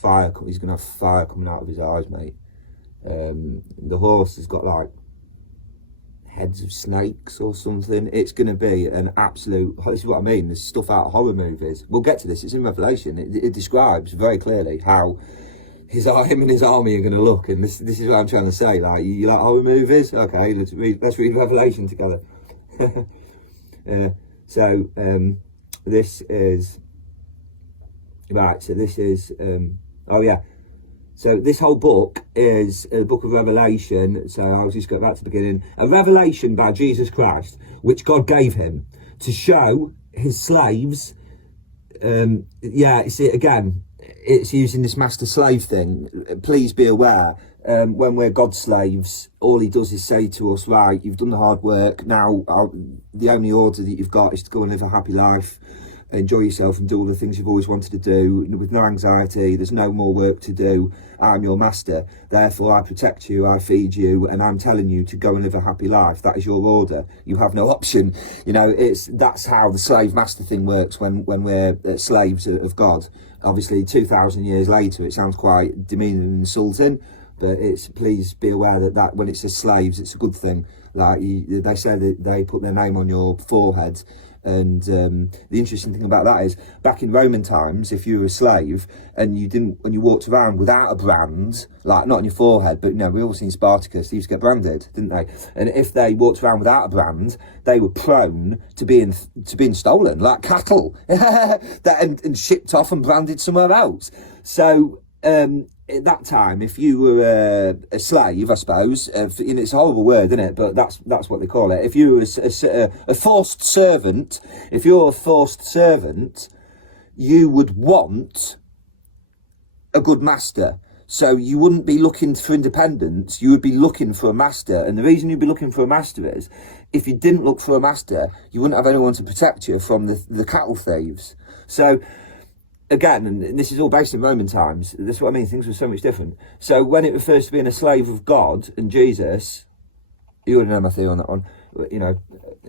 fire. He's going to have fire coming out of his eyes, mate. The horse has got like heads of snakes or something. It's going to be an absolute, this is what I mean, there's stuff out of horror movies. We'll get to this, it's in Revelation. It describes very clearly how him and his army are going to look, and this is what I'm trying to say. Like, you like horror movies? Okay, let's read Revelation together. This is right. So this is oh yeah. So this whole book is a book of Revelation. So I'll just go back to the beginning. A revelation by Jesus Christ, which God gave him to show his slaves. Yeah, you see it again. It's using this master-slave thing. Please be aware, when we're God's slaves, all he does is say to us, right, you've done the hard work. Now, the only order that you've got is to go and live a happy life, enjoy yourself and do all the things you've always wanted to do with no anxiety. There's no more work to do. I'm your master. Therefore, I protect you, I feed you, and I'm telling you to go and live a happy life. That is your order. You have no option. You know, that's how the slave master thing works when we're slaves of God. Obviously, 2,000 years later, it sounds quite demeaning and insulting, but please be aware that when it says slaves, it's a good thing. Like they say that they put their name on your forehead. And the interesting thing about that is, back in Roman times, if you were a slave and you walked around without a brand, like not on your forehead, but you know, we all seen Spartacus, they used to get branded, didn't they? And if they walked around without a brand, they were prone to being stolen like cattle, and shipped off and branded somewhere else. So at that time, if you were a slave, I suppose, and it's a horrible word, isn't it? But that's what they call it. If you were a forced servant, if you're a forced servant, you would want a good master. So you wouldn't be looking for independence, you would be looking for a master. And the reason you'd be looking for a master is, if you didn't look for a master, you wouldn't have anyone to protect you from the cattle thieves. So again, and this is all based in Roman times, this is what I mean, things were so much different. So when it refers to being a slave of God and Jesus, you already know my theory on that one. You know,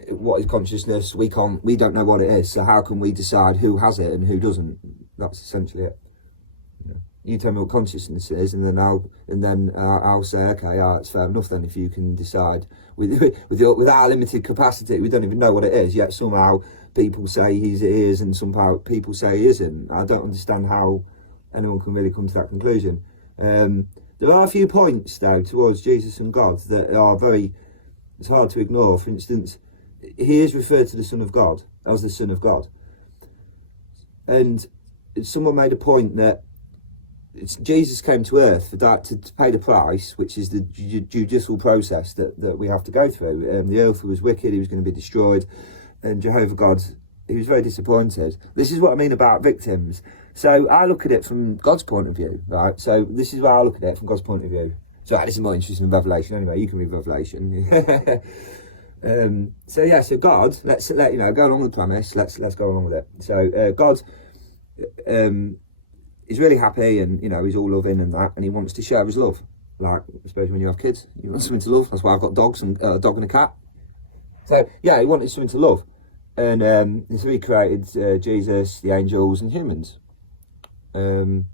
what is consciousness? We don't know what it is, so how can we decide who has it and who doesn't? That's essentially it. You tell me what consciousness is, and then I'll say, okay, it's fair enough then, if you can decide. With our limited capacity, we don't even know what it is, yet somehow people say he is, and somehow people say he isn't. I don't understand how anyone can really come to that conclusion. There are a few points, though, towards Jesus and God that are it's hard to ignore. For instance, he is referred to the Son of God as the Son of God. And someone made a point that Jesus came to earth for that, to pay the price, which is the judicial process that we have to go through. The earth was wicked, he was going to be destroyed, and Jehovah God, he was very disappointed. This is what I mean about victims. So I look at it from God's point of view, right? So this is why I look at it from God's point of view. So this is more interesting than Revelation anyway. You can read Revelation. So God, let's go along with the premise. Let's go along with it. So God he's really happy, and you know, he's all loving and that, and he wants to share his love. Like, I suppose when you have kids, you want something to love. That's why I've got dogs, and a dog and a cat. So yeah, he wanted something to love, and so he created Jesus, the angels, and humans. You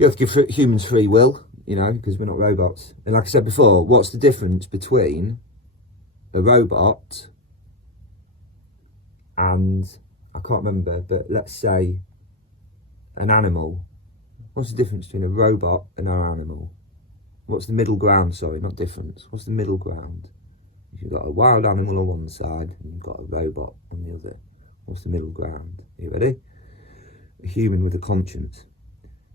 have to give humans free will, you know, because we're not robots. And like I said before, what's the difference between a robot and, I can't remember, but let's say an animal? What's the difference between a robot and an animal? What's the middle ground? Sorry, not difference. What's the middle ground? You've got a wild animal on one side and you've got a robot on the other. What's the middle ground? Are you ready? A human with a conscience.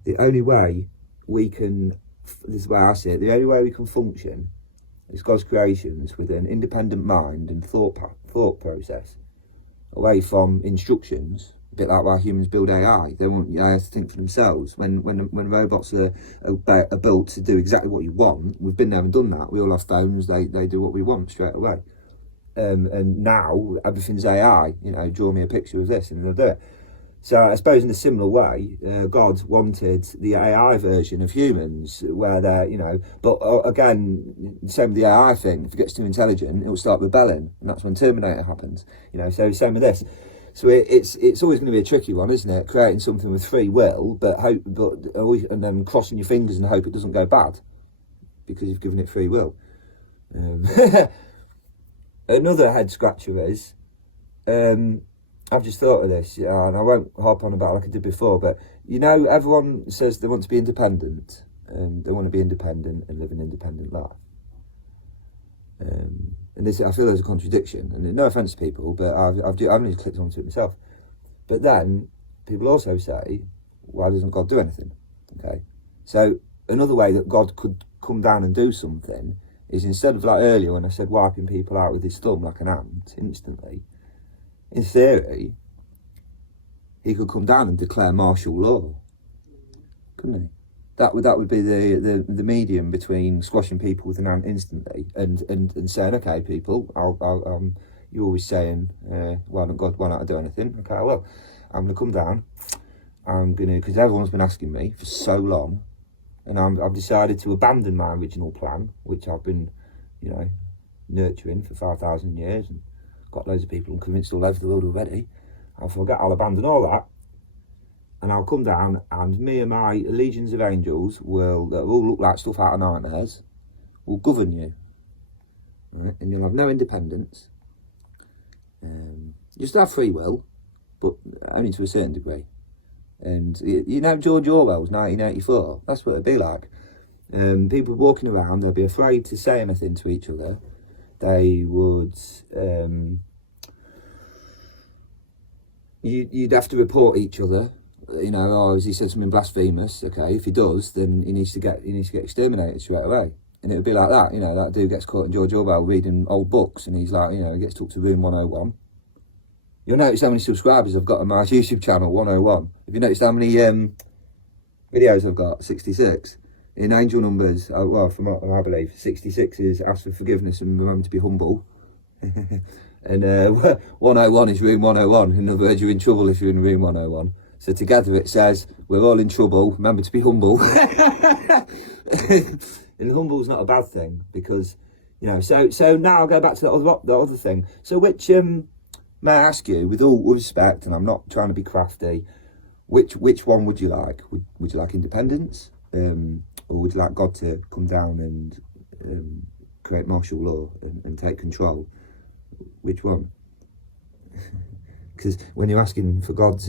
The only way we can, this is where I see it, the only way we can function as God's creations with an independent mind and thought process, away from instructions. A bit like why humans build AI. They want AI to think for themselves. When robots are built to do exactly what you want, we've been there and done that. We all have phones. They do what we want straight away. And now everything's AI. You know, draw me a picture of this, and they'll do it. So I suppose in a similar way, God wanted the AI version of humans, where they're, you know. But again, same with the AI thing. If it gets too intelligent, it will start rebelling, and that's when Terminator happens. You know. So same with this. So it's always going to be a tricky one, isn't it? Creating something with free will, and then crossing your fingers and hope it doesn't go bad because you've given it free will. Another head scratcher is, I've just thought of this, and I won't harp on about it like I did before, but everyone says they want to be independent, and they want to be independent and live an independent life. And I feel there's a contradiction, and no offence to people, but I've only clicked onto it myself. But then people also say, why doesn't God do anything? Okay, so another way that God could come down and do something is, instead of like earlier when I said wiping people out with his thumb like an ant instantly, in theory, he could come down and declare martial law, couldn't he? That would be the medium between squashing people with an ant instantly and saying, okay, people, you're always saying, why not I do anything? Okay, well, I'm going to come down. I'm going to, because everyone's been asking me for so long, and I've decided to abandon my original plan, which I've been, nurturing for 5,000 years and got loads of people convinced all over the world already. I'll abandon all that. And I'll come down, and me and my legions of angels that all look like stuff out of nightmares, will govern you. Right? And you'll have no independence. You'll still have free will, but only to a certain degree. And George Orwell's 1984, that's what it'd be like. People walking around, they'd be afraid to say anything to each other. They would... You'd have to report each other. Has he said something blasphemous? Okay, if he does, then he needs to get exterminated straight away. And it would be like that, that dude gets caught in George Orwell reading old books, and he's like, he gets took to room 101. You'll notice how many subscribers I've got on my YouTube channel, 101. Have you noticed how many videos I've got? 66. In angel numbers, from what I believe, 66 is ask for forgiveness and remember to be humble. And 101 is room 101. In other words, you're in trouble if you're in room 101. So together it says, we're all in trouble, remember to be humble. And humble's not a bad thing, because, so now I'll go back to the other thing. So which, may I ask you, with all respect, and I'm not trying to be crafty, which one would you like? Would you like independence? Or would you like God to come down and create martial law and take control? Which one? Because when you're asking for God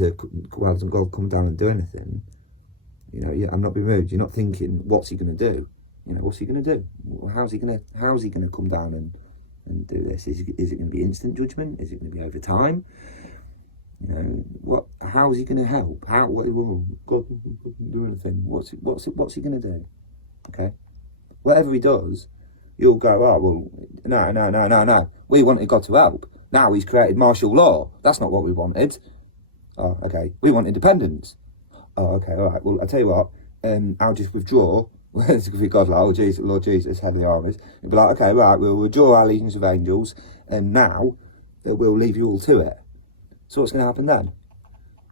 why doesn't God come down and do anything? I'm not being rude. You're not thinking, what's he going to do? What's he going to do? How's he going to come down and do this? Is it going to be instant judgment? Is it going to be over time? How is he going to help? God doesn't do anything. What's he going to do? Okay, whatever he does, you'll go, oh well, no. We wanted God to help. Now he's created martial law. That's not what we wanted. Oh, okay. We want independence. Oh, okay, all right. Well, I tell you what. I'll just withdraw. It's going to be God, like, Lord Jesus, head of the armies. It'll be like, okay, right. We'll withdraw our legions of angels, and now we'll leave you all to it. So what's going to happen then?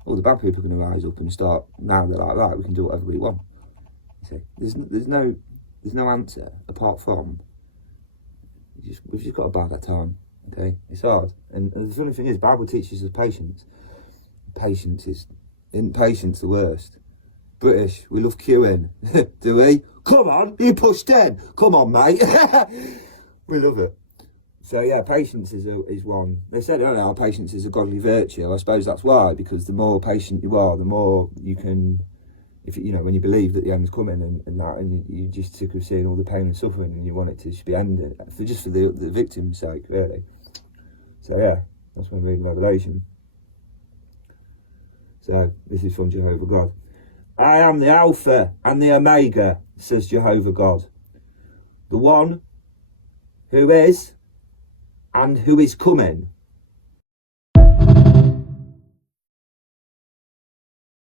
All the bad people are going to rise up and start. Now they're like, right, we can do whatever we want. You see, there's no answer apart from we've just got to bide our time. Okay, it's hard, and the funny thing is, Bible teaches us patience. Impatience the worst. British, we love queuing, do we? Come on, you pushed in. Come on, mate. We love it. So yeah, patience is one. They said earlier, patience is a godly virtue. I suppose that's why, because the more patient you are, the more you can. If when you believe that the end's coming and you just sick of seeing all the pain and suffering, and you want it to just be ended, for the victim's sake, really. So yeah, that's when I'm reading Revelation. So this is from Jehovah God. I am the Alpha and the Omega, says Jehovah God, the one who is and who is coming,